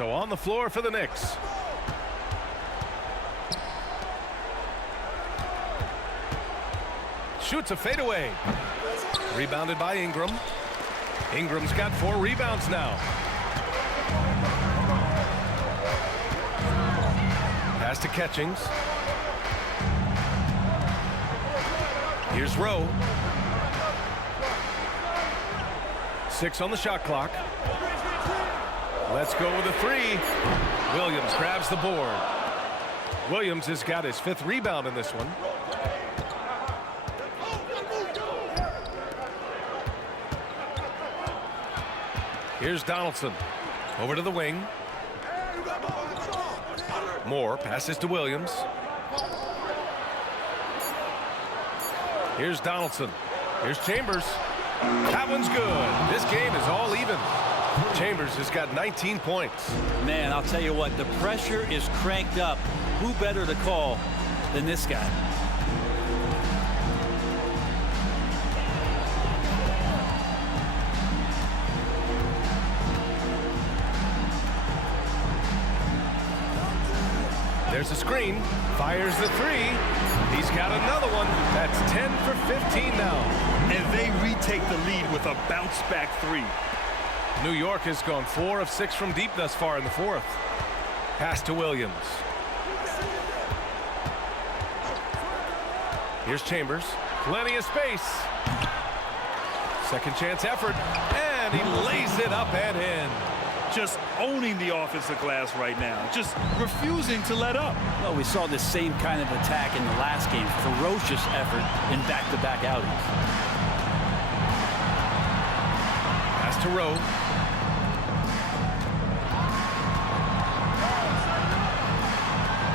So on the floor for the Knicks. Shoots a fadeaway. Rebounded by Ingram. Ingram's got 4 rebounds now. Pass to Catchings. Here's Rowe. 6 on the shot clock. Let's go with a 3. Williams grabs the board. Williams has got his 5th rebound in this one. Here's Donaldson. Over to the wing. Moore passes to Williams. Here's Donaldson. Here's Chambers. That one's good. This game is all even. Chambers has got 19 points. Man, I'll tell you what, the pressure is cranked up. Who better to call than this guy? There's a screen. Fires the 3. He's got another one. That's 10 for 15 now. And they retake the lead with a bounce-back 3. New York has gone 4 of 6 from deep thus far in the 4th. Pass to Williams. Here's Chambers. Plenty of space. Second chance effort. And he lays it up and in. Just owning the offensive glass right now. Just refusing to let up. Well, we saw this same kind of attack in the last game. Ferocious effort in back-to-back outings. Pass to Rowe.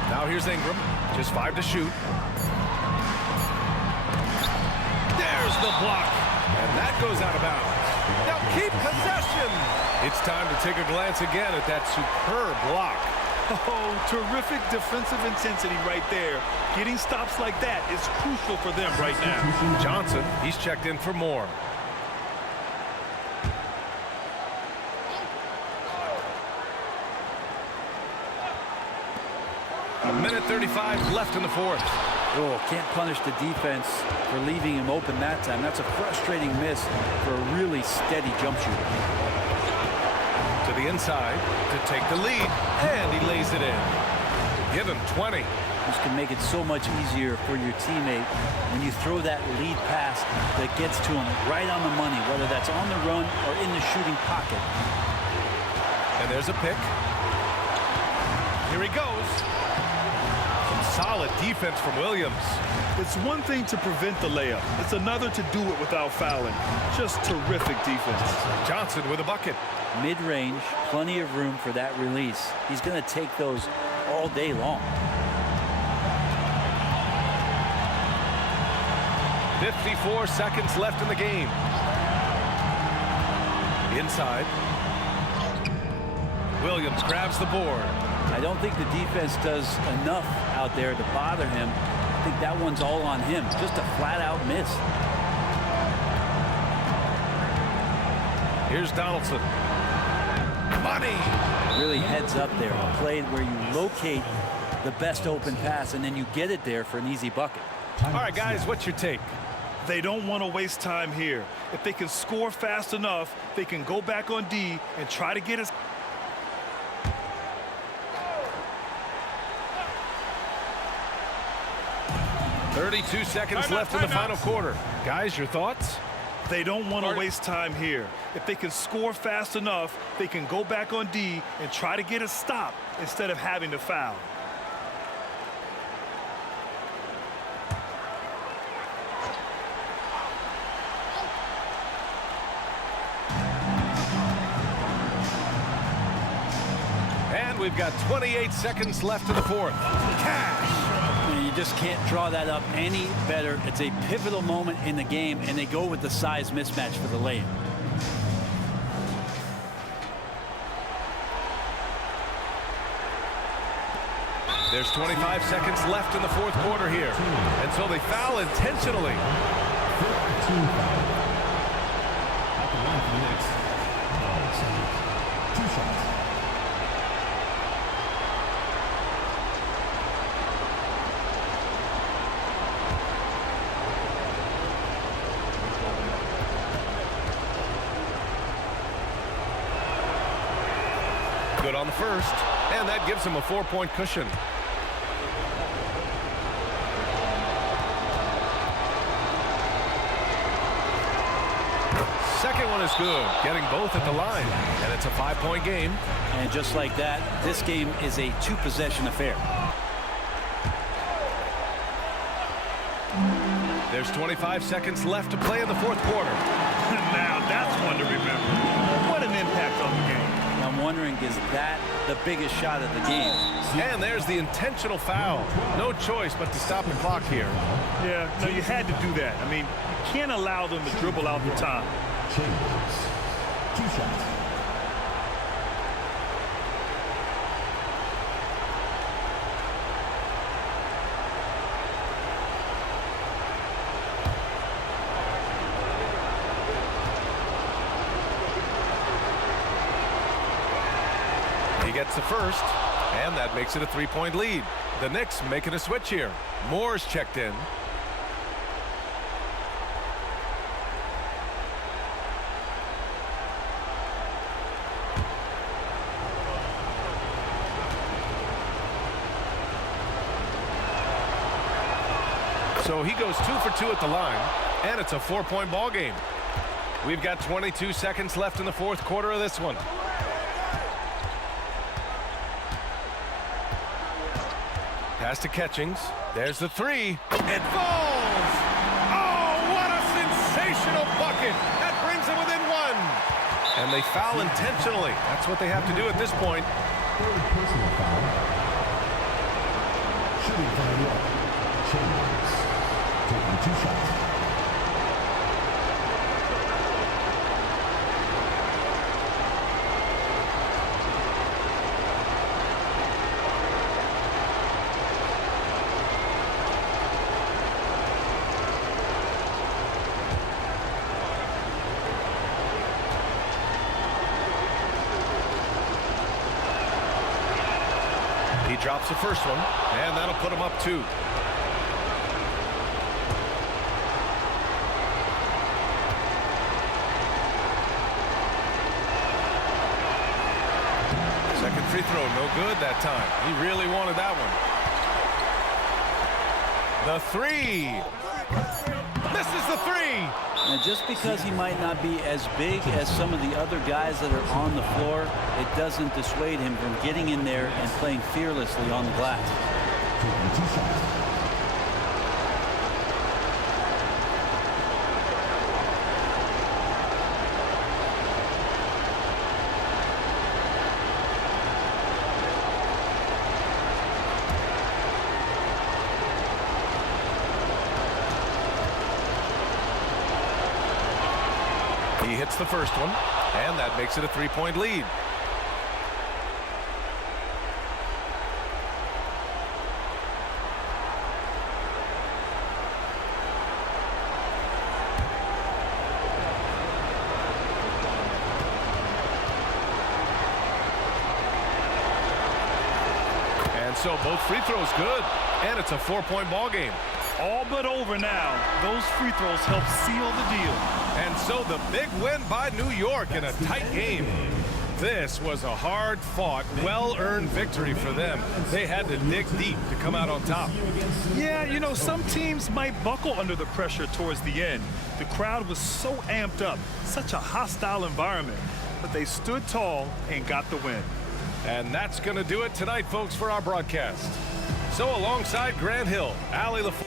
Now here's Ingram. Just 5 to shoot. There's the block. And that goes out of bounds. Now keep possession. It's time to take a glance again at that superb block. Oh, terrific defensive intensity right there. Getting stops like that is crucial for them right now. Johnson, he's checked in for more. A minute 35 left in the 4th. Oh, can't punish the defense for leaving him open that time. That's a frustrating miss for a really steady jump shooter. To the inside to take the lead, and he lays it in. Give him 20. This can make it so much easier for your teammate when you throw that lead pass that gets to him right on the money, whether that's on the run or in the shooting pocket. And there's a pick. Here he goes. Some solid defense from Williams. It's one thing to prevent the layup. It's another to do it without fouling. Just terrific defense. Johnson with a bucket. Mid-range, plenty of room for that release. He's going to take those all day long. 54 seconds left in the game. Inside. Williams grabs the board. I don't think the defense does enough out there to bother him. I think that one's all on him. Just a flat-out miss. Here's Donaldson. Money! Really heads up there. A play where you locate the best open pass and then you get it there for an easy bucket. All right, guys, what's your take? They don't want to waste time here. If they can score fast enough, they can go back on D and try to get us. .32 seconds left in the final quarter. Guys, your thoughts? They don't want to waste time here. If they can score fast enough, they can go back on D and try to get a stop instead of having to foul. And we've got 28 seconds left in the 4th. Cash! You just can't draw that up any better. It's a pivotal moment in the game, and they go with the size mismatch for the layup. There's 25 seconds left in the 4th quarter here. And so they foul intentionally. Good on the first, and that gives him a 4-point cushion. Second one is good, getting both at the line, and it's a 5-point game. And just like that, this game is a 2-possession affair. There's 25 seconds left to play in the fourth quarter. Now that's one to remember. What an impact on the game. I'm wondering, is that the biggest shot of the game? And there's the intentional foul. No choice but to stop the clock here. Yeah, no, you had to do that. I mean, you can't allow them to dribble out the time. Changes. 2 shots. He gets the first, and that makes it a 3-point lead. The Knicks making a switch here. Moore's checked in. So he goes 2 for 2 at the line, and it's a 4-point ball game. We've got 22 seconds left in the fourth quarter of this one. Pass to Catchings. There's the 3. It falls! Oh, what a sensational bucket! That brings them within 1. And they foul intentionally. That's what they have to do at this point. Third personal foul. Shooting foul. Changes. Taking 2 shots. He drops the first one, and that'll put him up 2. Second free throw, no good that time. He really wanted that one. The 3. Misses the 3. And just because he might not be as big as some of the other guys that are on the floor, it doesn't dissuade him from getting in there and playing fearlessly on the glass. Taking 2 shots. He hits the first one, and that makes it a 3-point lead. And so both free throws good, and it's a 4-point ball game. All but over now. Those free throws help seal the deal. And so the big win by New York in a tight game. This was a hard-fought, well-earned victory for them. They had to dig deep to come out on top. Yeah, you know, some teams might buckle under the pressure towards the end. The crowd was so amped up, such a hostile environment, but they stood tall and got the win. And that's going to do it tonight, folks, for our broadcast. So alongside Grant Hill, Allie LaFleur.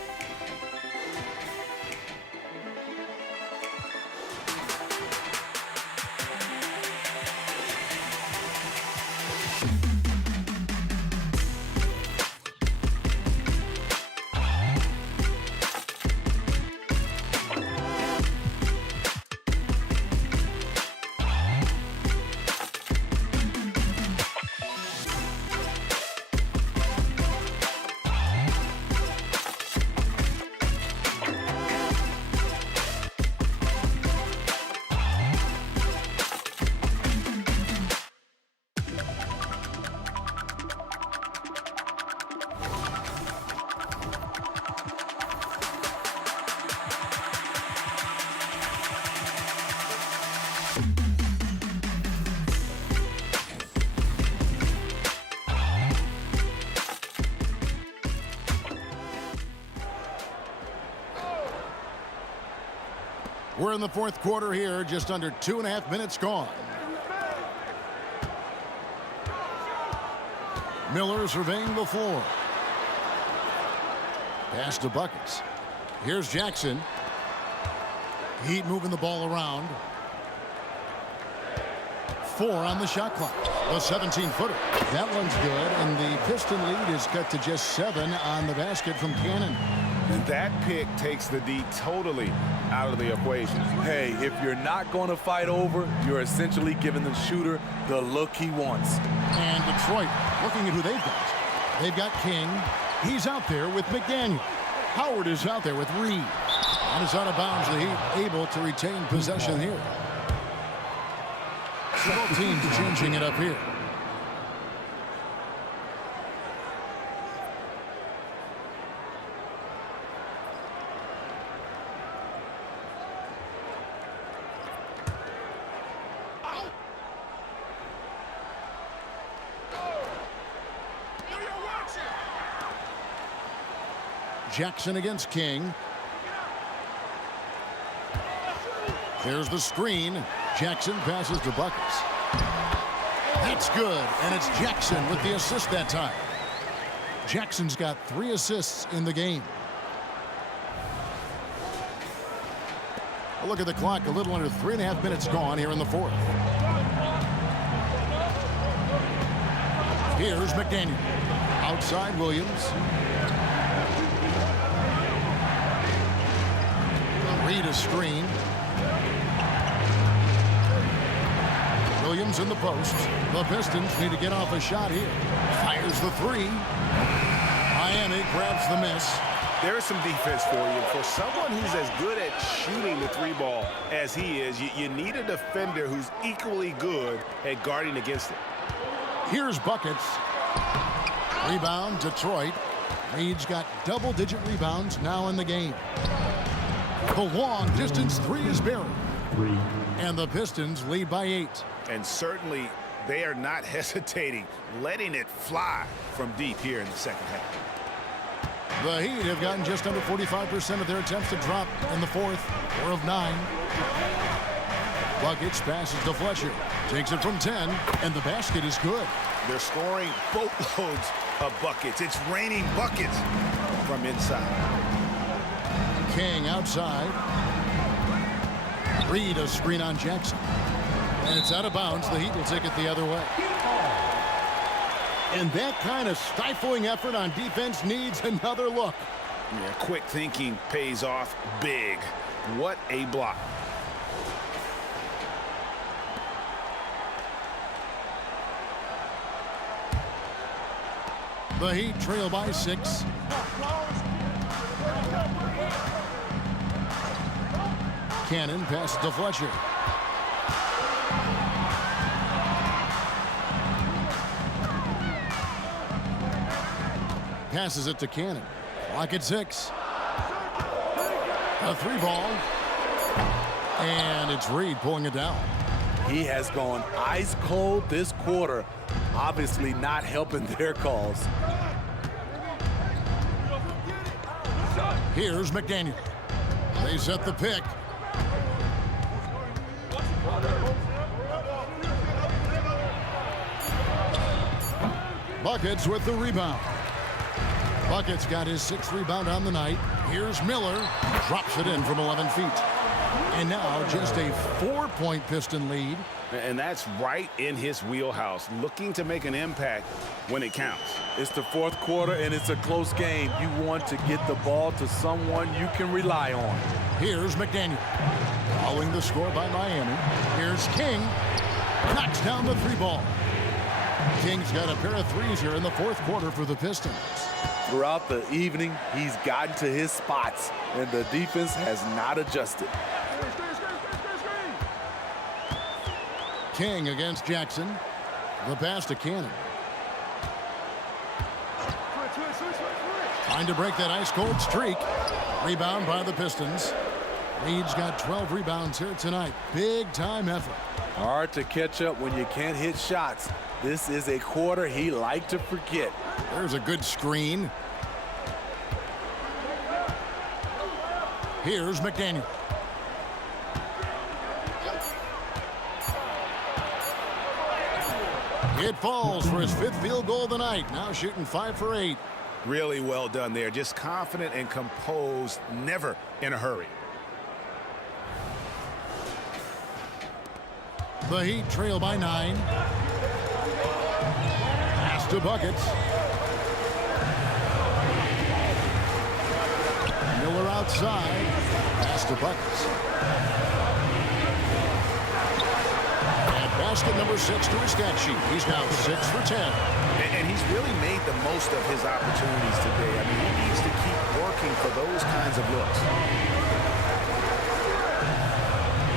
We're in the fourth quarter here, just under 2.5 minutes gone. Miller surveying the floor. Pass to Buckets. Here's Jackson. Heat moving the ball around. 4 on the shot clock. A 17-footer. That one's good, and the Piston lead is cut to just 7 on the basket from Cannon. And that pick takes the D totally out of the equation. Hey, if you're not going to fight over, you're essentially giving the shooter the look he wants. And Detroit looking at who they've got. They've got King. He's out there with McDaniel. Howard is out there with Reed. And it's out of bounds. The Heat able to retain possession here. So both teams changing it up here. Jackson against King. There's the screen. Jackson passes to Buckets. That's good, and it's Jackson with the assist that time. Jackson's got 3 assists in the game. A look at the clock, a little under 3.5 minutes gone here in the fourth. Here's McDaniel. Outside Williams. Reed a screen. Williams in the post. The Pistons need to get off a shot here. Fires the 3. Miami grabs the miss. There's some defense for you. For someone who's as good at shooting the 3 ball as he is, you need a defender who's equally good at guarding against it. Here's Buckets. Rebound, Detroit. Reed's got double-digit rebounds now in the game. The long-distance 3 is buried. 3. And the Pistons lead by 8. And certainly they are not hesitating, letting it fly from deep here in the second half. The Heat have gotten just under 45% of their attempts to drop in the fourth. 4 of 9. Buckets passes to Fletcher. Takes it from 10, and the basket is good. They're scoring boatloads of buckets. It's raining buckets from inside. King outside. Reed a screen on Jackson. And it's out of bounds. The Heat will take it the other way. And that kind of stifling effort on defense needs another look. Yeah, quick thinking pays off big. What a block. The Heat trail by 6. Cannon passes to Fletcher. Passes it to Cannon. Clock at 6. A 3 ball. And it's Reed pulling it down. He has gone ice cold this quarter, obviously not helping their cause. Here's McDaniel. They set the pick. Buckets with the rebound. Buckets got his 6th rebound on the night. Here's Miller. Drops it in from 11 feet. And now just a 4-point Piston lead. And that's right in his wheelhouse, looking to make an impact when it counts. It's the fourth quarter, and it's a close game. You want to get the ball to someone you can rely on. Here's McDaniel. Following the score by Miami. Here's King. Knocks down the 3 ball. King's got a pair of 3s here in the fourth quarter for the Pistons. Throughout the evening, he's gotten to his spots, and the defense has not adjusted. King against Jackson. The pass to Cannon. Trying to break that ice-cold streak. Rebound by the Pistons. Reed's got 12 rebounds here tonight. Big-time effort. Hard to catch up when you can't hit shots. This is a quarter he liked to forget. There's a good screen. Here's McDaniel. It falls for his 5th field goal of the night. Now shooting 5 for 8. Really well done there. Just confident and composed, never in a hurry. The Heat trail by 9. Pass to Buckets. Miller outside. Pass to Buckets. And basket number 6 to his stat sheet. He's now 6 for 10. And he's really made the most of his opportunities today. I mean, he needs to keep working for those kinds of looks.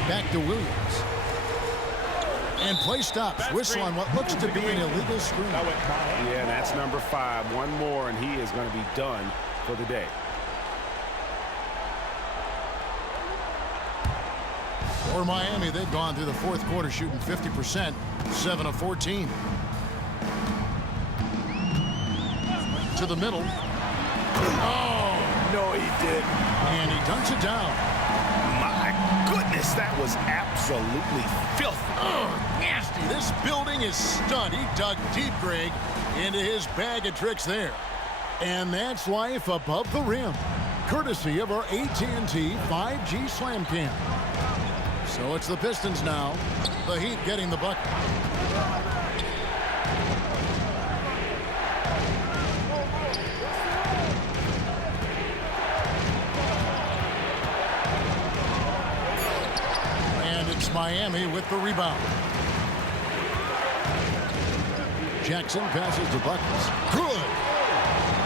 Back to Williams. And play stops. Whistle on what looks to be an illegal screen. Yeah, that's number 5. One more, and he is going to be done for the day. For Miami, they've gone through the 4th quarter shooting 50%, 7 of 14. To the middle. Oh! No, he didn't. And he dunks it down. My goodness, that was absolutely filthy. Oh, nasty. This building is stunned. He dug deep, Greg, into his bag of tricks there. And that's life above the rim, courtesy of our AT&T 5G Slam Cam. So it's the Pistons now. The Heat getting the bucket. And it's Miami with the rebound. Jackson passes to Buckets. Good.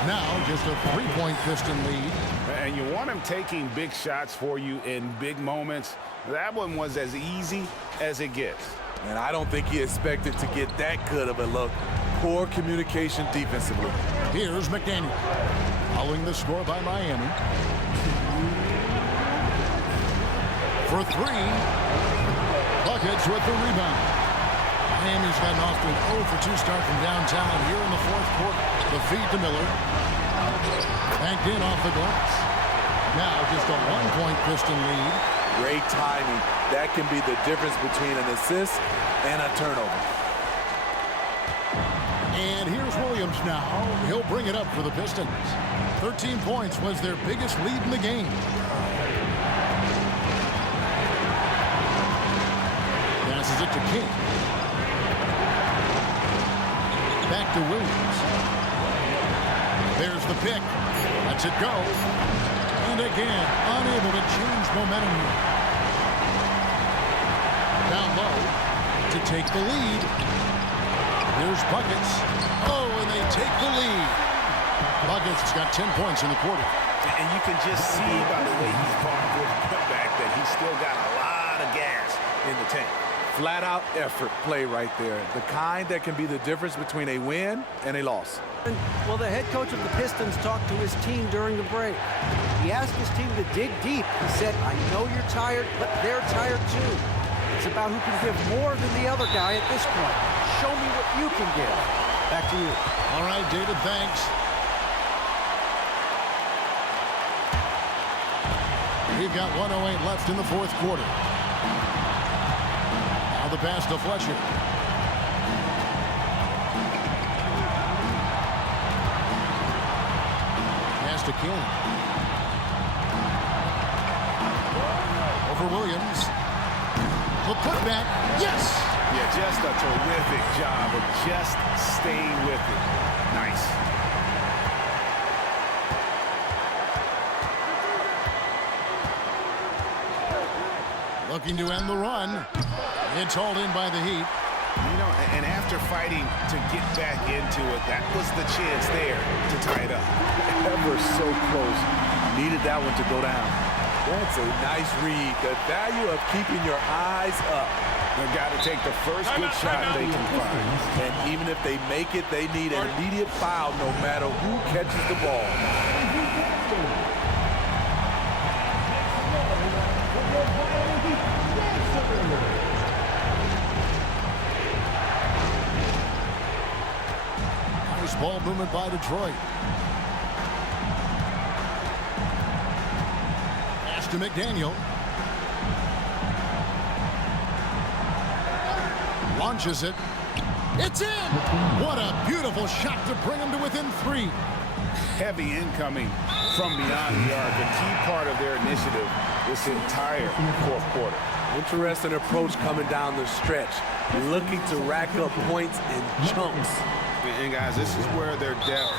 Now just a 3-point Piston lead. And you want him taking big shots for you in big moments. That one was as easy as it gets. And I don't think he expected to get that good of a look. Poor communication defensively. Here's McDaniel. Following the score by Miami. For 3. Buckets with the rebound. Miami's gotten off to an 0 for 2 start from downtown here in the 4th quarter. The feed to Miller. Banked in off the glass. Now just a 1-point Piston lead. Great timing. That can be the difference between an assist and a turnover. And here's Williams now. He'll bring it up for the Pistons. 13 points was their biggest lead in the game. Passes it to King. Back to Williams. There's the pick. Lets it go. And again, unable to change momentum here. Down low to take the lead. Here's Buckets. Oh, and they take the lead. Buckets has got 10 points in the quarter. And you can just see by the way he's fought for the putback that he's still got a lot of gas in the tank. Flat-out effort play right there. The kind that can be the difference between a win and a loss. Well, the head coach of the Pistons talked to his team during the break. He asked his team to dig deep. He said, I know you're tired, but they're tired too. It's about who can give more than the other guy at this point. Show me what you can give. Back to you. All right, David, thanks. We've got 1:08 left in the 4th quarter. Now the pass to Fletcher. Pass to King. Over Williams. The putback. Yes! Yeah, just a terrific job of just staying with it. Nice. Looking to end the run. It's hauled in by the Heat. You know, and after fighting to get back into it, that was the chance there to tie it up. Ever so close. Needed that one to go down. That's a nice read. The value of keeping your eyes up. They've got to take the first good shot they can find. And even if they make it, they need an immediate foul no matter who catches the ball. Nice ball movement by Detroit. Pass to McDaniel. Launches it. It's in! What a beautiful shot to bring them to within 3. Heavy incoming from beyond the arc, a key part of their initiative this entire fourth quarter. Interesting approach coming down the stretch, looking to rack up points in chunks. And guys, this is where their depth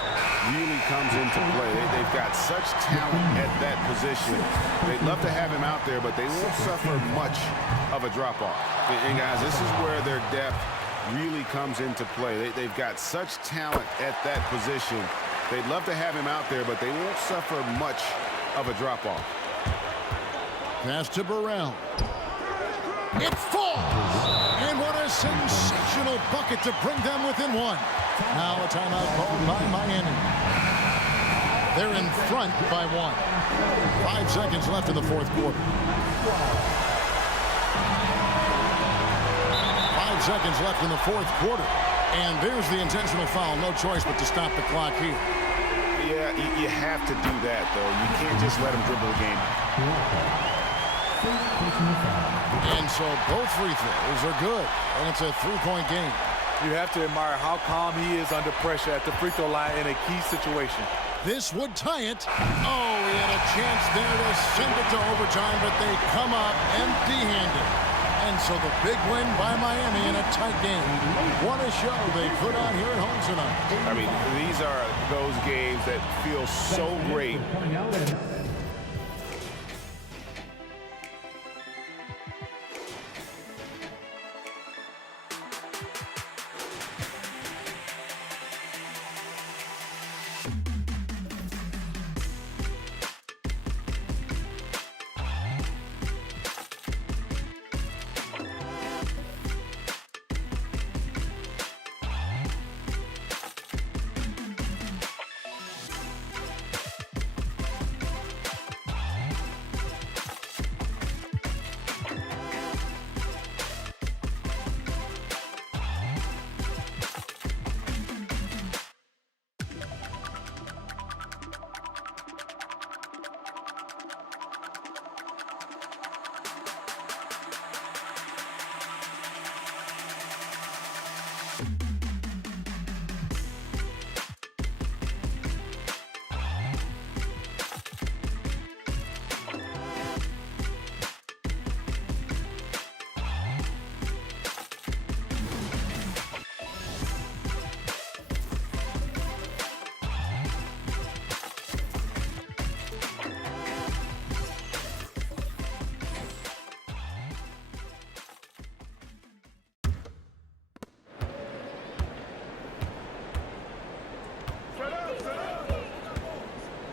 really comes into play. They've got such talent at that position. They'd love to have him out there, but they won't suffer much of a drop-off. And guys, this is where their depth really comes into play. They've got such talent at that position. They'd love to have him out there, but they won't suffer much of a drop-off. Pass to Burrell. It falls! And what a sensational bucket to bring them within 1. Now a timeout called by Miami. They're in front by 1. 5 seconds left in the fourth quarter. 5 seconds left in the fourth quarter. And there's the intentional foul. No choice but to stop the clock here. Yeah, you have to do that, though. You can't just let him dribble the game out. And so both free throws are good. And it's a 3-point game. You have to admire how calm he is under pressure at the free throw line in a key situation. This would tie it. Oh, he had a chance there to send it to overtime, but they come up empty-handed. And so the big win by Miami in a tight game. What a show they put on here at home tonight. I mean, these are those games that feel so great.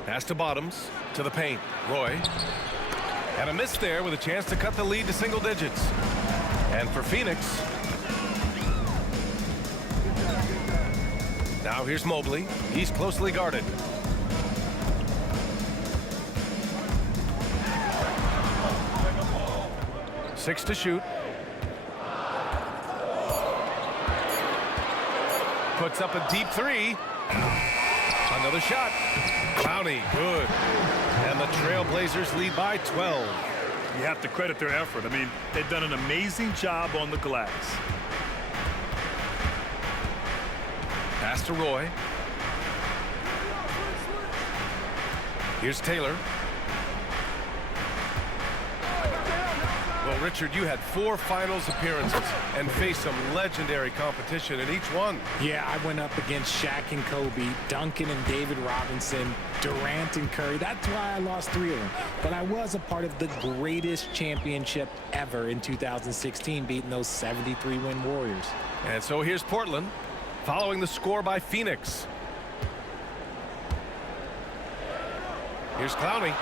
Pass to Bottoms, to the paint. Roy. And a miss there with a chance to cut the lead to single digits. And for Phoenix. Now here's Mobley. He's closely guarded. Six to shoot. Puts up a deep 3. Another shot. Clowney, good. And the Trailblazers lead by 12. You have to credit their effort. I mean, they've done an amazing job on the glass. Pass to Roy. Here's Taylor. Well, Richard, you had 4 finals appearances and faced some legendary competition in each one. Yeah, I went up against Shaq and Kobe, Duncan and David Robinson, Durant and Curry. That's why I lost 3 of them. But I was a part of the greatest championship ever in 2016, beating those 73-win Warriors. And so here's Portland, following the score by Phoenix. Here's Clowney.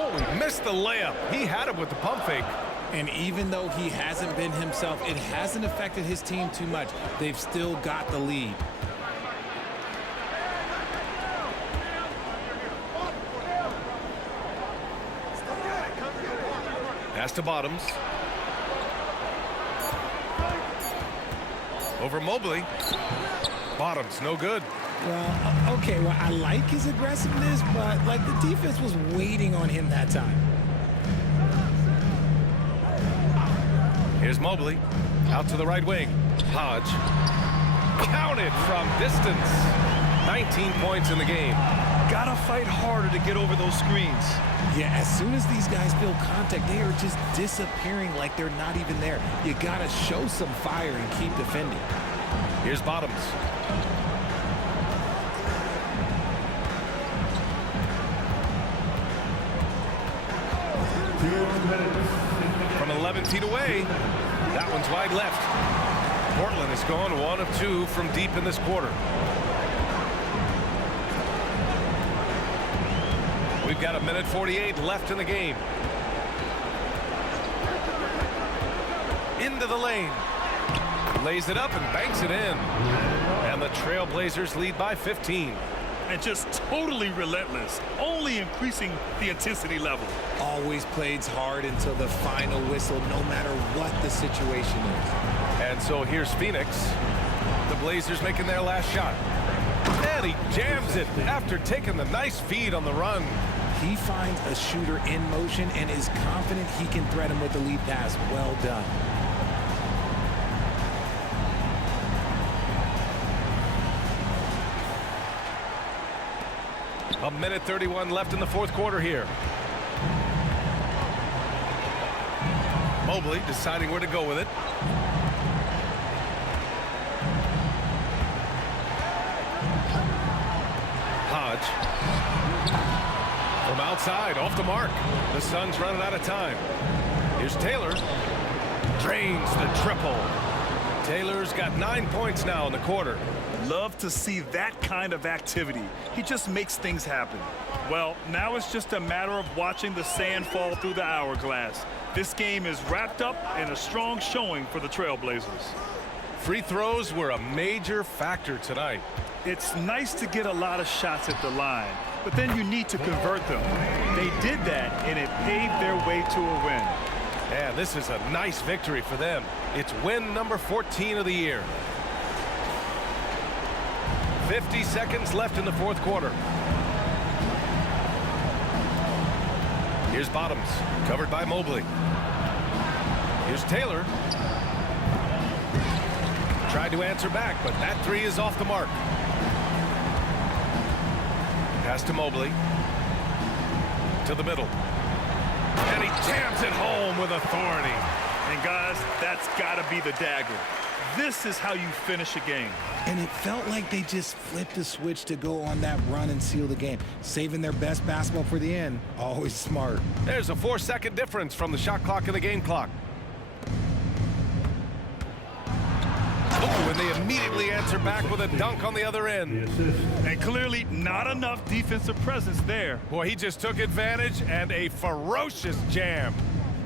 Oh, he missed the layup. He had it with the pump fake. And even though he hasn't been himself, it hasn't affected his team too much. They've still got the lead. Pass to Bottoms. Over Mobley. Bottoms, no good. Well, okay, well, I like his aggressiveness, but, like, the defense was waiting on him that time. Here's Mobley. Out to the right wing. Hodge. Counted from distance. 19 points in the game. Gotta fight harder to get over those screens. Yeah, as soon as these guys feel contact, they are just disappearing like they're not even there. You gotta show some fire and keep defending. Here's Bottoms. From 11 feet away, that one's wide left. Portland has gone 1 of 2 from deep in this quarter. We've got 1:48 left in the game. Into the lane. Lays it up and banks it in. And the Trailblazers lead by 15. And just totally relentless, only increasing the intensity level. Always plays hard until the final whistle, no matter what the situation is. And so here's Phoenix. The Blazers making their last shot. And he jams it after taking the nice feed on the run. He finds a shooter in motion and is confident he can thread him with the lead pass. Well done. A 1:31 left in the fourth quarter here. Mobley deciding where to go with it. Hodge. From outside, off the mark. The Suns running out of time. Here's Taylor. Drains the triple. Taylor's got 9 points now in the quarter. Love to see that kind of activity. He just makes things happen. Well, now it's just a matter of watching the sand fall through the hourglass. This game is wrapped up in a strong showing for the Trailblazers. Free throws were a major factor tonight. It's nice to get a lot of shots at the line, but then you need to convert them. They did that, and it paved their way to a win. And this is a nice victory for them. It's win number 14 of the year. 50 seconds left in the fourth quarter. Here's Bottoms, covered by Mobley. Here's Taylor. Tried to answer back, but that three is off the mark. Pass to Mobley. To the middle. And he jams it home with authority. And guys, that's got to be the dagger. This is how you finish a game. And it felt like they just flipped the switch to go on that run and seal the game. Saving their best basketball for the end. Always smart. There's a 4-second difference from the shot clock and the game clock. Oh, and they immediately answer back with a dunk on the other end. And clearly not enough defensive presence there. Boy, he just took advantage and a ferocious jam.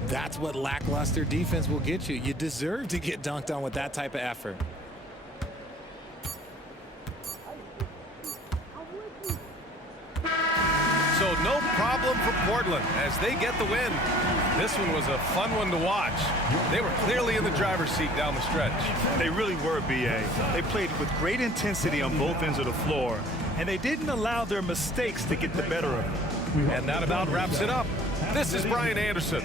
That's what lackluster defense will get you. You deserve to get dunked on with that type of effort. So no problem for Portland as they get the win. This one was a fun one to watch. They were clearly in the driver's seat down the stretch. They really were, B.A. They played with great intensity on both ends of the floor, and they didn't allow their mistakes to get the better of them. And that about wraps it up. This is Brian Anderson.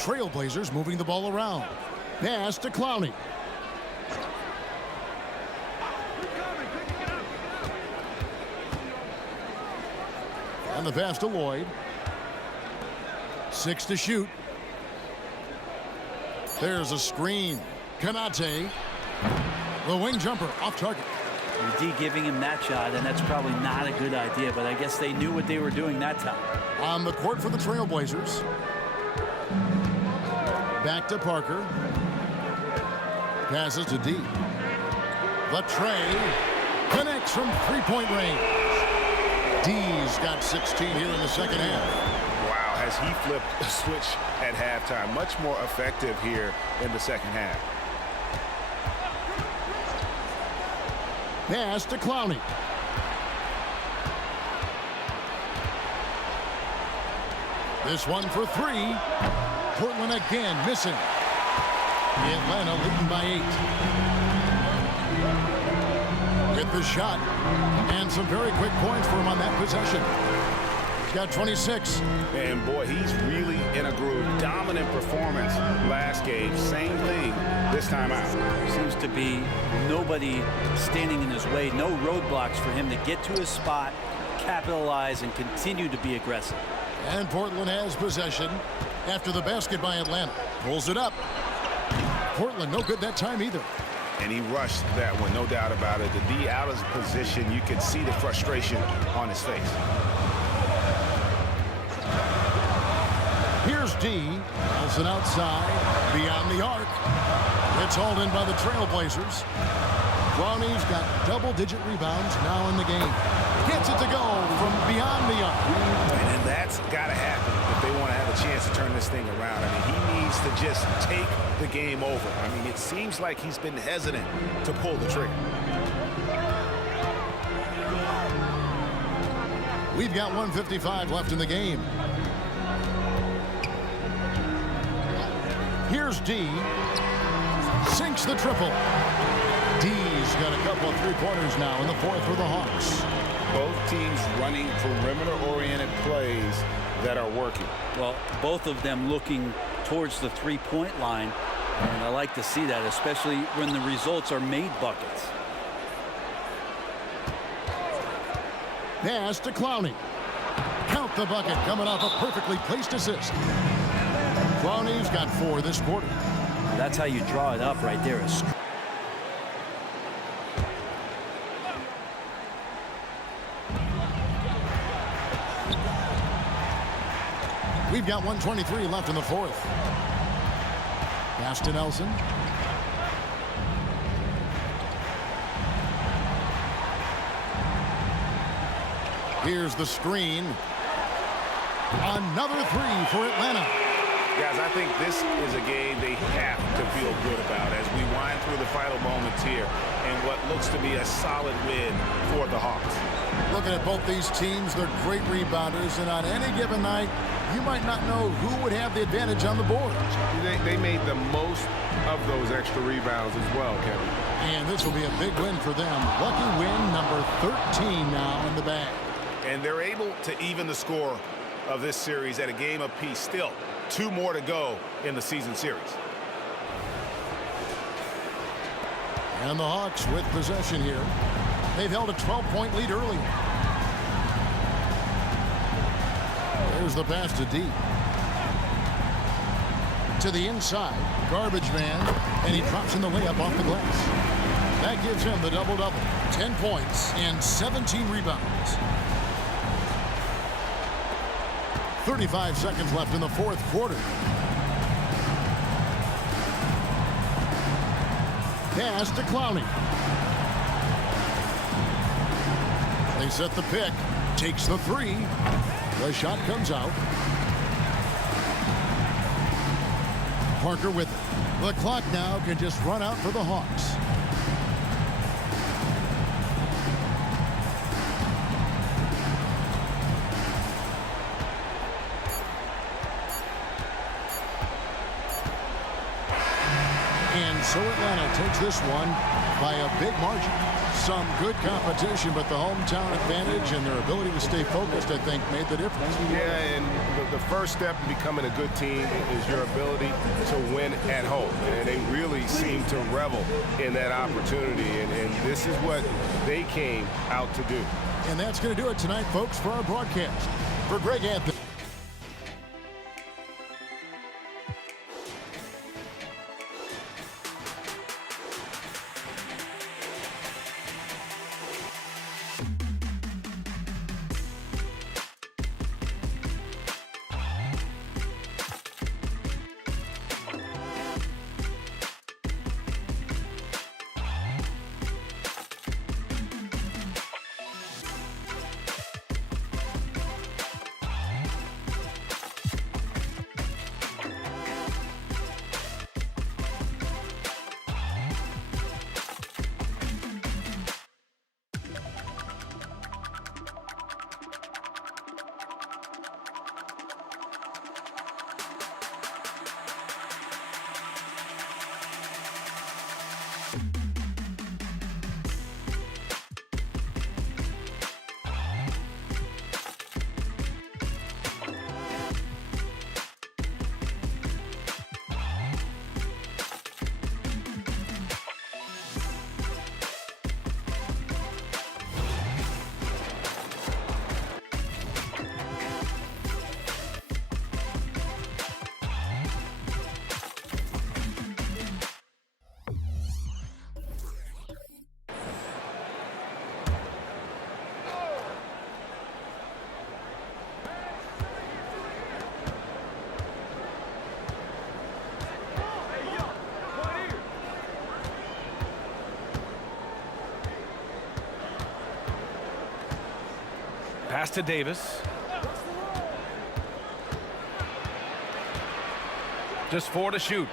Trailblazers moving the ball around. Pass to Clowney. And the pass to Lloyd. 6 to shoot. There's a screen. Kanate. The wing jumper off target. D giving him that shot, and that's probably not a good idea, but I guess they knew what they were doing that time. On the court for the Trailblazers. Back to Parker. Passes to D. The tray connects from three-point range. D's got 16 here in the second half. Wow, has he flipped a switch at halftime. Much more effective here in the second half. Pass to Clowney. This one for 3. Portland again missing. Atlanta leading by 8. With the shot. And some very quick points for him on that possession. He's got 26. And boy, he's really in a groove. Dominant performance last game. Same thing this time out. Seems to be nobody standing in his way. No roadblocks for him to get to his spot, capitalize, and continue to be aggressive. And Portland has possession after the basket by Atlanta. Pulls it up. Portland no good that time either. And he rushed that one, no doubt about it. The D out of position, you could see the frustration on his face. Here's D. Nelson outside, beyond the arc. It's hauled in by the Trailblazers. Brownie's got double-digit rebounds now in the game. Gets it to go from beyond the arc. And that's got to happen if they want to have a chance to turn this thing around. I mean, he needs to just take the game over. I mean, it seems like he's been hesitant to pull the trigger. We've got 1:55 left in the game. Here's D. Sinks the triple. D's got a couple of three-pointers now in the fourth for the Hawks. Both teams running perimeter-oriented plays that are working. Well, both of them looking towards the three-point line, and I like to see that, especially when the results are made buckets. Pass to Clowney. Count the bucket coming off a perfectly placed assist. Clowney's got 4 this quarter. That's how you draw it up right there. We've got 1:23 left in the fourth. Pass to Nelson. Here's the screen. Another 3 for Atlanta. Guys, I think this is a game they have to feel good about as we wind through the final moments here and what looks to be a solid win for the Hawks. Looking at both these teams, they're great rebounders, and on any given night, you might not know who would have the advantage on the board. They made the most of those extra rebounds as well, Kevin. And this will be a big win for them. Lucky win number 13 now in the bag. And they're able to even the score of this series at a game apiece. Still 2 more to go in the season series. And the Hawks with possession here. They've held a 12-point lead earlier. There's the pass to D. To the inside. Garbage man. And he drops in the layup off the glass. That gives him the double-double. 10 points and 17 rebounds. 35 seconds left in the fourth quarter. Pass to Clowney. They set the pick. Takes the 3. The shot comes out. Parker with it. The clock now can just run out for the Hawks. And so Atlanta takes this one by a big margin. Some good competition, but the hometown advantage and their ability to stay focused, I think, made the difference. Yeah, and the first step in becoming a good team is your ability to win at home. And they really seem to revel in that opportunity. And this is what they came out to do. And that's going to do it tonight, folks, for our broadcast. For Greg Anthony. Pass to Davis. Just 4 to shoot.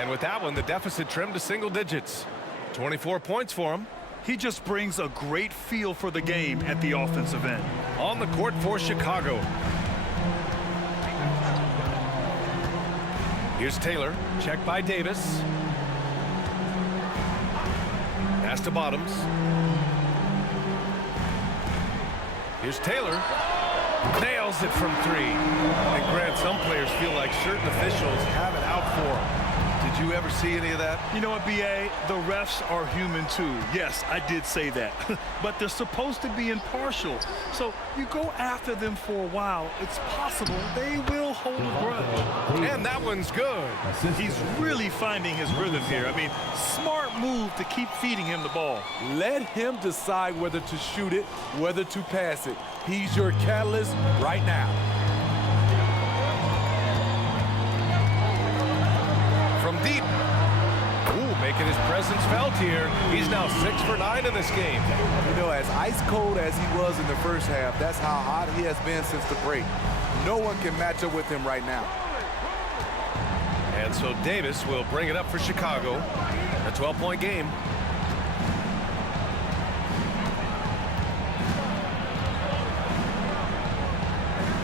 And with that one, the deficit trimmed to single digits. 24 points for him. He just brings a great feel for the game at the offensive end. On the court for Chicago. Here's Taylor. Checked by Davis. Pass to Bottoms. Here's Taylor. Nails it from 3. And Grant, some players feel like certain officials have it out for them. Did you ever see any of that? You know what, B.A.? The refs are human too. Yes, I did say that. But they're supposed to be impartial. So you go after them for a while, it's possible they will hold a grudge. And that one's good. He's really finding his rhythm here. I mean, smart move to keep feeding him the ball. Let him decide whether to shoot it, whether to pass it. He's your catalyst right now. From deep. Ooh, making his presence felt here. He's now 6 for 9 in this game. You know, as ice cold as he was in the first half, that's how hot he has been since the break. No one can match up with him right now. And so Davis will bring it up for Chicago. A 12-point game.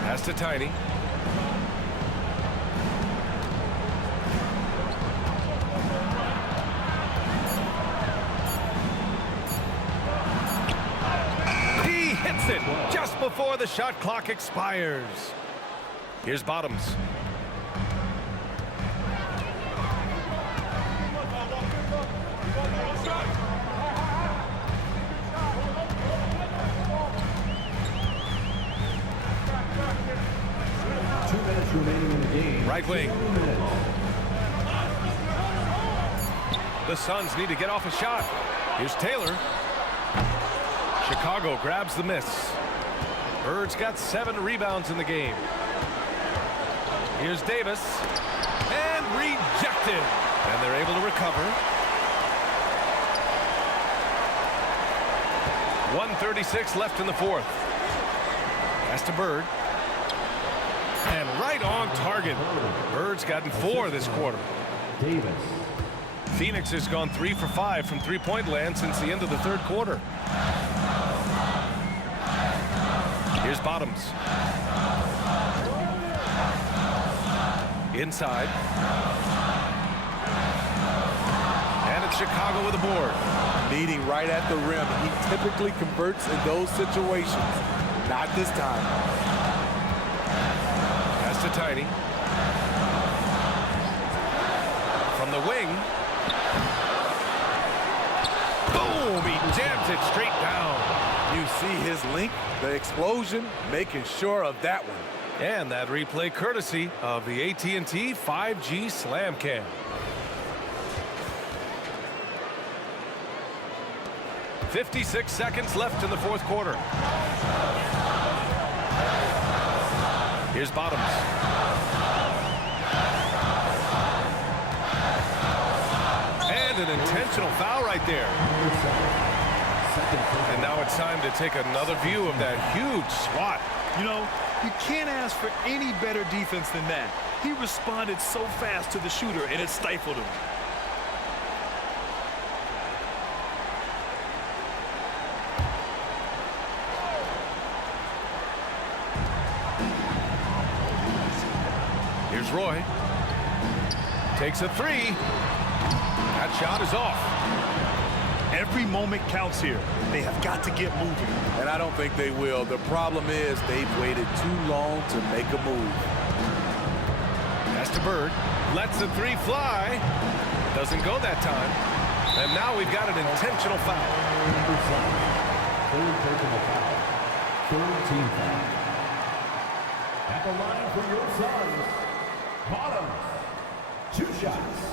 Pass to Tiny. He hits it just before the shot clock expires. Here's Bottoms. Right wing. The Suns need to get off a shot. Here's Taylor. Chicago grabs the miss. Bird's got 7 rebounds in the game. Here's Davis. And rejected. And they're able to recover. 1:36 left in the fourth. Pass to Bird. And right on target. Bird's gotten 4 this quarter. Davis. Phoenix has gone 3 for 5 from three-point land since the end of the third quarter. Here's Bottoms. Inside. Chicago with a board. Meeting right at the rim. He typically converts in those situations. Not this time. Pass to Tiny. From the wing. Boom! He jams it straight down. You see his length, the explosion, making sure of that one. And that replay courtesy of the AT&T 5G Slam Cam. .56 seconds left in the fourth quarter. Here's Bottoms. And an intentional foul right there. And now it's time to take another view of that huge swat. You know, you can't ask for any better defense than that. He responded so fast to the shooter, and it stifled him. Here's Roy. Takes a three. That shot is off. Every moment counts here. They have got to get moving. And I don't think they will. The problem is they've waited too long to make a move. Pass to Bird. Lets the three fly. Doesn't go that time. And now we've got an intentional foul. Number 7. Third personal foul. Third team foul. At the line for your Suns, Bottoms. 2 shots.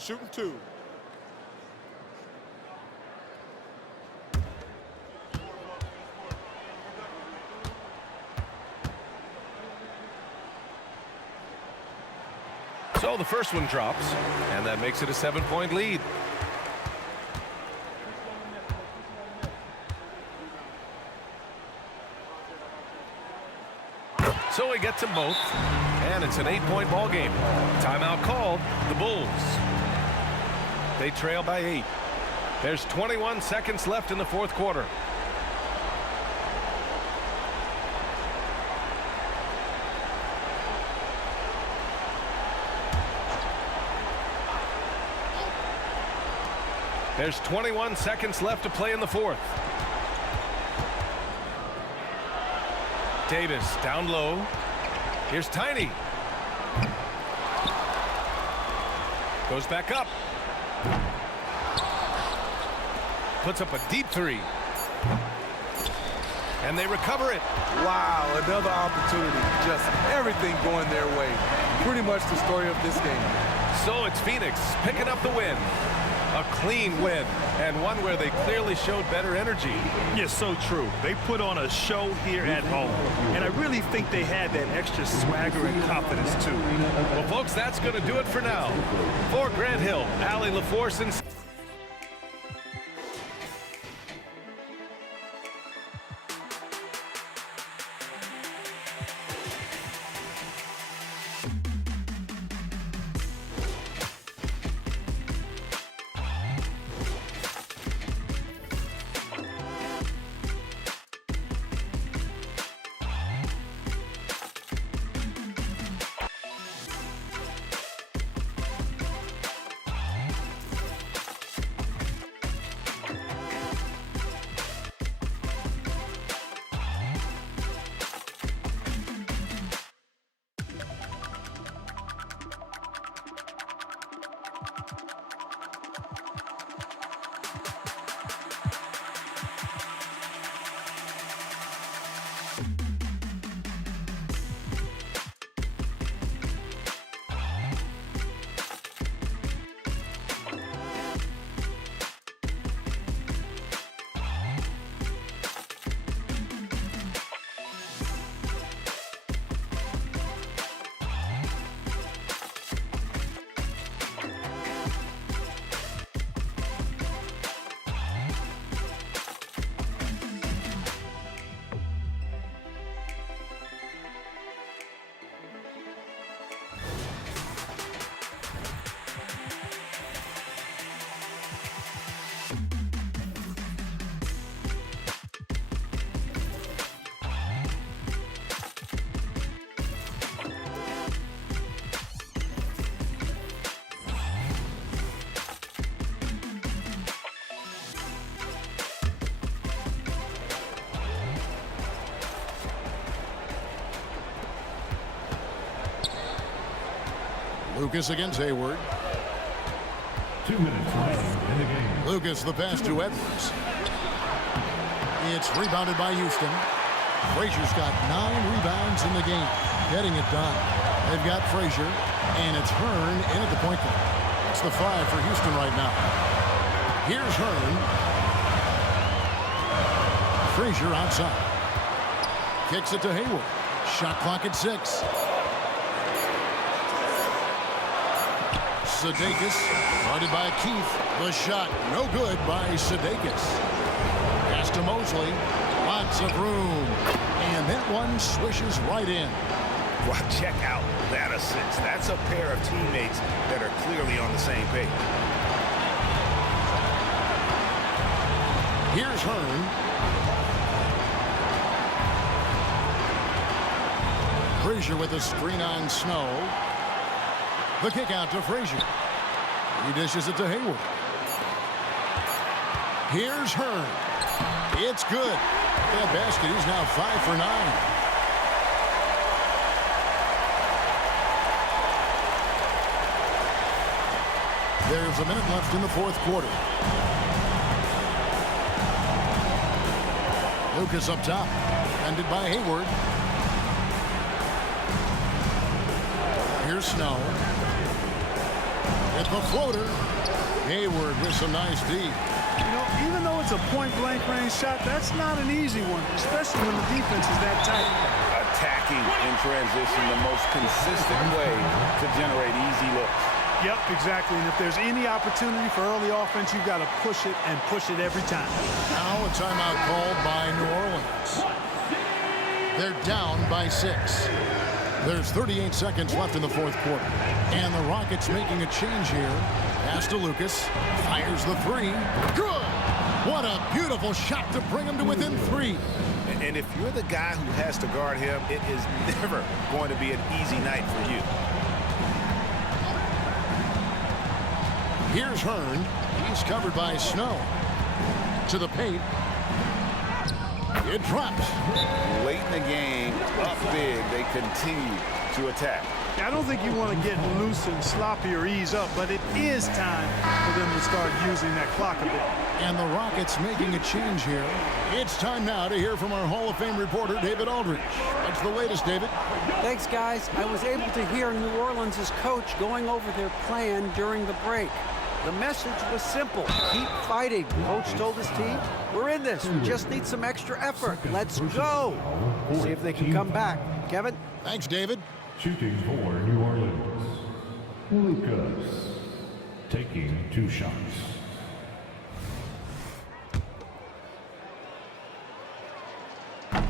Shooting 2. So the first one drops, and that makes it a 7-point lead. So he gets them both, and it's an 8-point ball game. Timeout called, the Bulls. They trail by 8. There's 21 seconds left in the fourth quarter. There's 21 seconds left to play in the fourth. Davis down low. Here's Tiny. Goes back up. Puts up a deep three. And they recover it. Wow, another opportunity. Just everything going their way. Pretty much the story of this game. So it's Phoenix picking up the win. A clean win, and one where they clearly showed better energy. Yes, so true. They put on a show here at home, and I really think they had that extra swagger and confidence, too. Well, folks, that's going to do it for now. For Grant Hill, Allie LaForce, and Lucas against Hayward. 2 minutes remaining in the game. Lucas the pass to Edwards. It's rebounded by Houston. Frazier's got 9 rebounds in the game. Getting it done. They've got Frazier, and it's Hearn in at the point guard. That's the 5 for Houston right now. Here's Hearn. Frazier outside. Kicks it to Hayward. Shot clock at 6. Sudeikis, guarded by Keith. The shot, no good by Sudeikis. Pass to Mosley. Lots of room. And that one swishes right in. Well, check out that assist. That's a pair of teammates that are clearly on the same page. Here's Hearn. Frazier with a screen on Snow. The kick out to Frazier. He dishes it to Hayward. Here's Hearn. It's good. That basket is now 5 for 9. There's a minute left in the 4th quarter. Lucas up top. Ended by Hayward. Here's Snow. At the floater. Hayward with some nice D. You know, even though it's a point-blank range shot, that's not an easy one, especially when the defense is that tight. Attacking in transition, the most consistent way to generate easy looks. Yep, exactly. And if there's any opportunity for early offense, you've got to push it and push it every time. Now a timeout called by New Orleans. They're down by 6. There's 38 seconds left in the 4th quarter. And the Rockets making a change here. Pass to Lucas. Fires the 3. Good! What a beautiful shot to bring him to within 3. And if you're the guy who has to guard him, it is never going to be an easy night for you. Here's Hearn. He's covered by Snow. To the paint. It drops. Late in the game, up big, they continue to attack. I don't think you want to get loose and sloppy or ease up, but it is time for them to start using that clock a bit. And the Rockets making a change here. It's time now to hear from our Hall of Fame reporter, David Aldridge. What's the latest, David? Thanks, guys. I was able to hear New Orleans' coach going over their plan during the break. The message was simple. Keep fighting. Coach told his team, we're in this. We just need some extra effort. Let's go. See if they can come back. Kevin? Thanks, David. Shooting for New Orleans. Lucas taking 2 shots.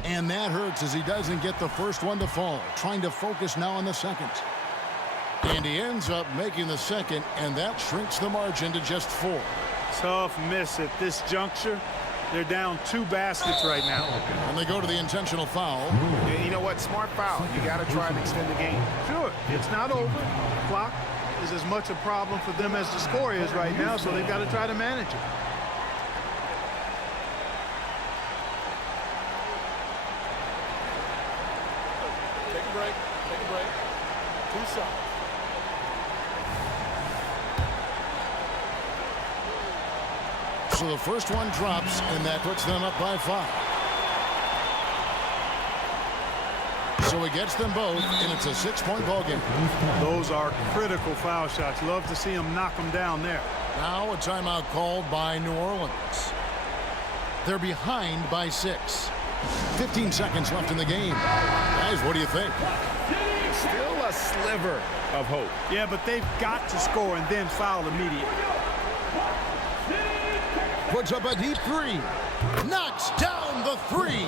And that hurts as he doesn't get the first one to fall. Trying to focus now on the second. And he ends up making the second, and that shrinks the margin to just 4. Tough miss at this juncture. They're down 2 baskets right now. And they go to the intentional foul. Yeah, you know what? Smart foul. You got to try and extend the game. Sure, it's not over. Clock is as much a problem for them as the score is right now, so they've got to try to manage it. Take a break. Take a break. 2 shots. So the first one drops, and that puts them up by 5. So he gets them both, and it's a 6-point ball game. Those are critical foul shots. Love to see them knock them down there. Now a timeout called by New Orleans. They're behind by 6. 15 seconds left in the game. Guys, what do you think? Still a sliver of hope. Yeah, but they've got to score and then foul immediately. Puts up a deep 3. Knocks down the 3.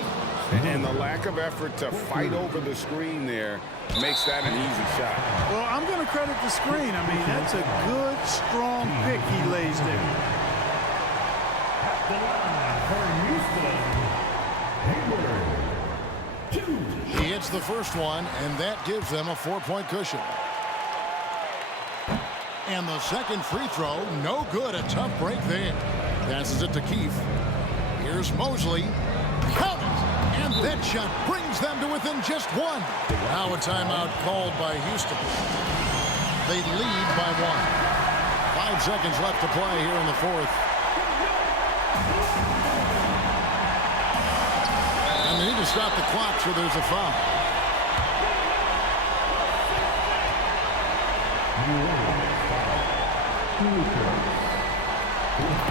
And the lack of effort to fight over the screen there makes that an easy shot. Well, I'm going to credit the screen. I mean, that's a good, strong pick he lays there. He hits the first one, and that gives them a 4-point cushion. And the second free throw, no good. A tough break there. Passes it to Keith. Here's Mosley. Count it! And that shot brings them to within just 1. Now a timeout called by Houston. They lead by 1. 5 seconds left to play here in the fourth. And they need to stop the clock, so there's a foul.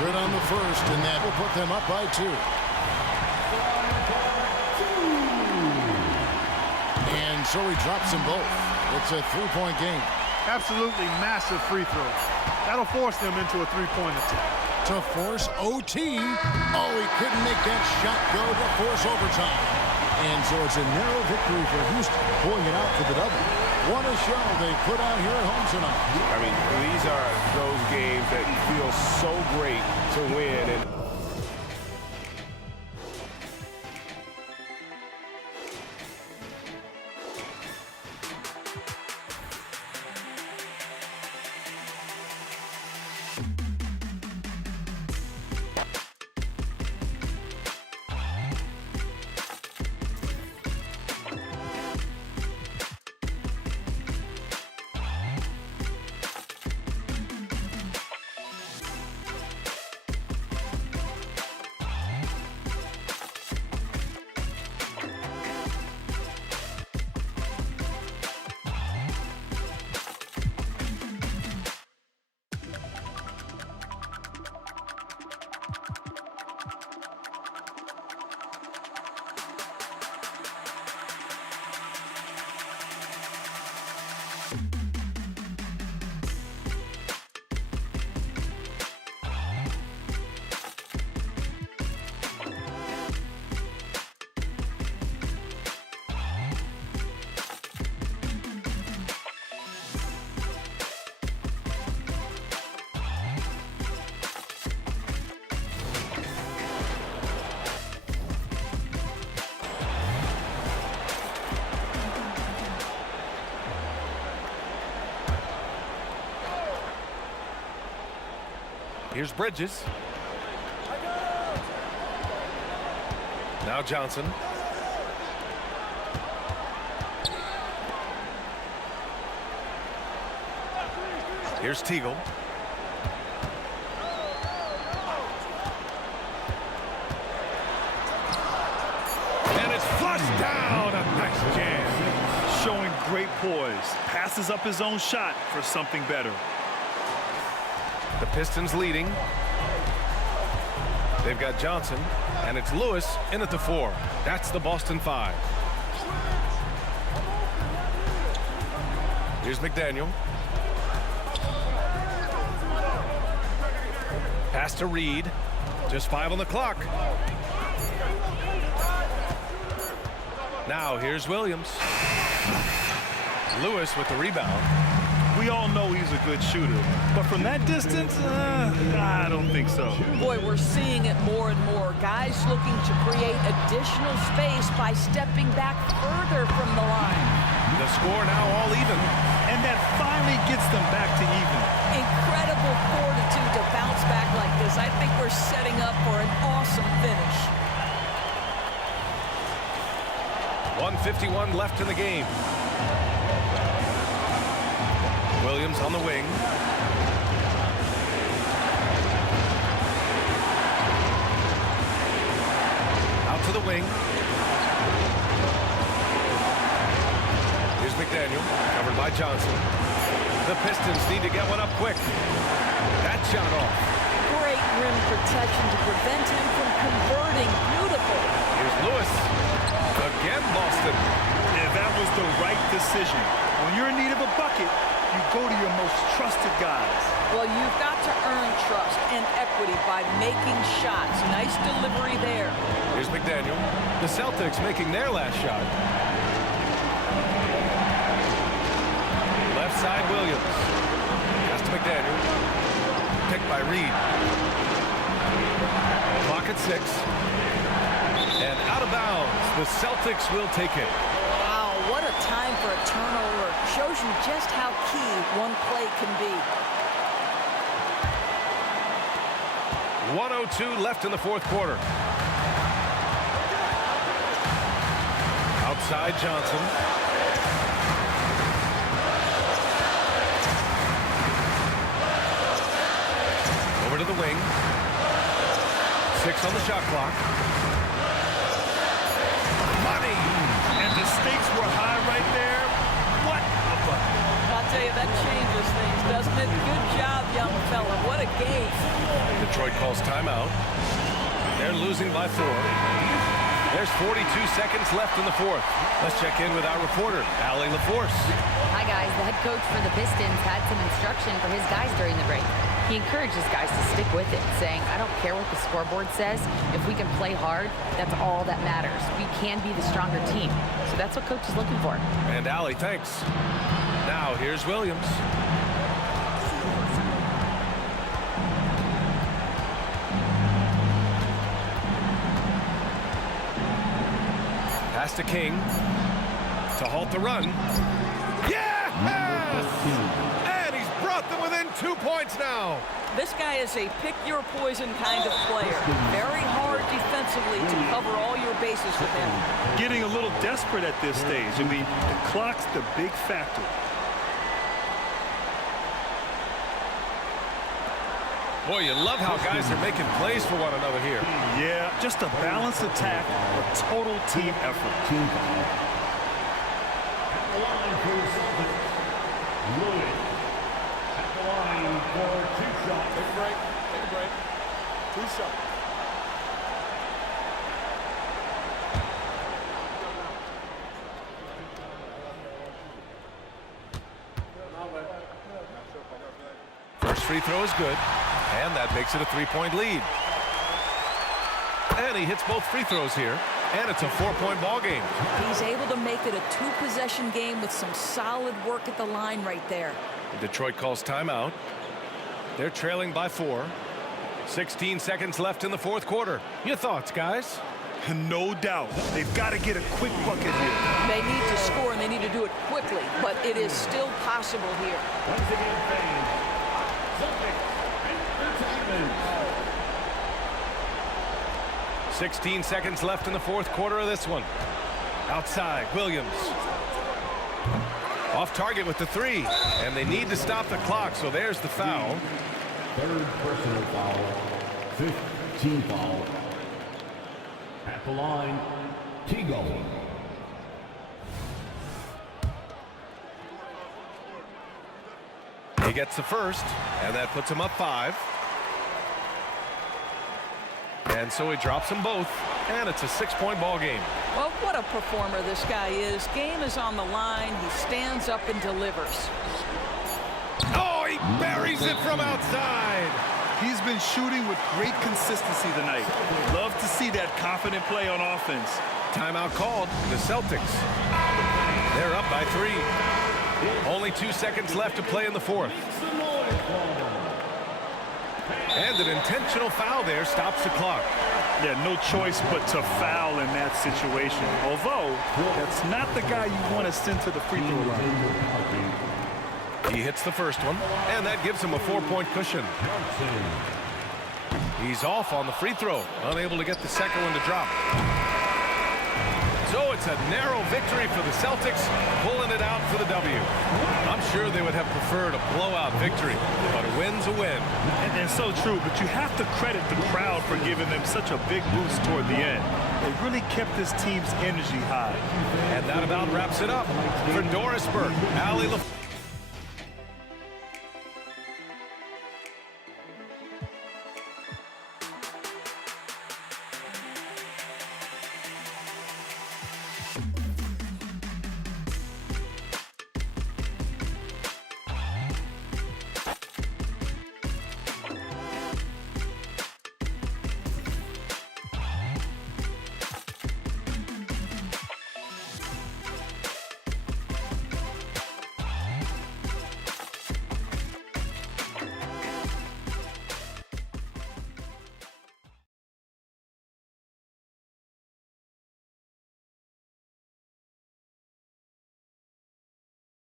Good on the first, and that will put them up by 2. And so he drops them both. It's a 3-point game. Absolutely massive free throw. That'll force them into a 3-pointer. To force OT. Oh, he couldn't make that shot go to force overtime. And so it's a narrow victory for Houston, pulling it out for the double. What a show they put out here at home tonight. I mean, these are those games that feel so great to win. And here's Bridges. Now Johnson. Here's Teagle. And it's flushed down. A nice jam. Showing great poise. Passes up his own shot for something better. The Pistons leading. They've got Johnson, and it's Lewis in at the 4. That's the Boston 5. Here's McDaniel. Pass to Reed. Just 5 on the clock. Now here's Williams. Lewis with the rebound. We all know he's a good shooter, but from that distance, I don't think so. Boy, we're seeing it more and more. Guys looking to create additional space by stepping back further from the line. The score now all even. And that finally gets them back to even. Incredible fortitude to bounce back like this. I think we're setting up for an awesome finish. 1:51 left in the game. Williams on the wing. Out to the wing. Here's McDaniel, covered by Johnson. The Pistons need to get one up quick. That shot off. Great rim protection to prevent him from converting. Beautiful. Here's Lewis. Again, Boston. Yeah, that was the right decision. When you're in need of a bucket, you go to your most trusted guys. Well, you've got to earn trust and equity by making shots. Nice delivery there. Here's McDaniel. The Celtics making their last shot. Left side, Williams. Pass to McDaniel. Picked by Reed. Clock at 6. And out of bounds. The Celtics will take it. Wow, what a time for a turnover. Shows you just how key one play can be. 1:02 left in the fourth quarter. Outside Johnson. seconds on the shot clock. Money! And the stakes were high right there. What a bucket. I'll tell you, that changes things, doesn't it? Good job, young fella. What a game. Detroit calls timeout. They're losing by 4. There's 42 seconds left in the fourth. Let's check in with our reporter, Allie LaForce. Hi, guys. The head coach for the Pistons had some instruction for his guys during the break. He encouraged his guys to stick with it, saying, I don't care what the scoreboard says. If we can play hard, that's all that matters. We can be the stronger team. So that's what coach is looking for. And Allie, thanks. Now, here's Williams. Pass to King to halt the run. Yes! And he's brought them within 2 points now. This guy is a pick-your-poison kind of player. Very hard defensively to cover all your bases with him. Getting a little desperate at this stage. I mean, the clock's the big factor. Boy, you love how guys are making plays for one another here. Yeah, just a balanced attack, a total team effort. At the line for the Celtics, Williams. At the line for 2 shots. Take a break. Take a break. 2 shots. First free throw is good, and that makes it a 3-point lead. And he hits both free throws here, and it's a 4-point ball game. He's able to make it a 2-possession game with some solid work at the line right there. Detroit calls timeout. They're trailing by 4. 16 seconds left in the fourth quarter. Your thoughts, guys? No doubt. They've got to get a quick bucket here. They need to score, and they need to do it quickly, but it is still possible here. Once again, fans, Celtics Entertainment. 16 seconds left in the fourth quarter of this one. Outside, Williams. Off target with the 3, and they need to stop the clock, so there's the foul. Third personal foul. 15 foul. At the line, Teagle. He gets the first, and that puts him up 5. And so he drops them both, and it's a 6-point ball game. Well, what a performer this guy is. Game is on the line. He stands up and delivers. Oh, he buries it from outside. He's been shooting with great consistency tonight. Love to see that confident play on offense. Timeout called. The Celtics. They're up by 3. Only 2 seconds left to play in the fourth. And an intentional foul there stops the clock. Yeah, no choice but to foul in that situation. Although, that's not the guy you want to send to the free throw line. He hits the first one, and that gives him a 4-point cushion. He's off on the free throw, unable to get the second one to drop. So it's a narrow victory for the Celtics, pulling it out for the W. I'm sure they would have preferred a blowout victory, but a win's a win. And so true, but you have to credit the crowd for giving them such a big boost toward the end. They really kept this team's energy high. And that about wraps it up. For Doris Burke, Allie LaForce.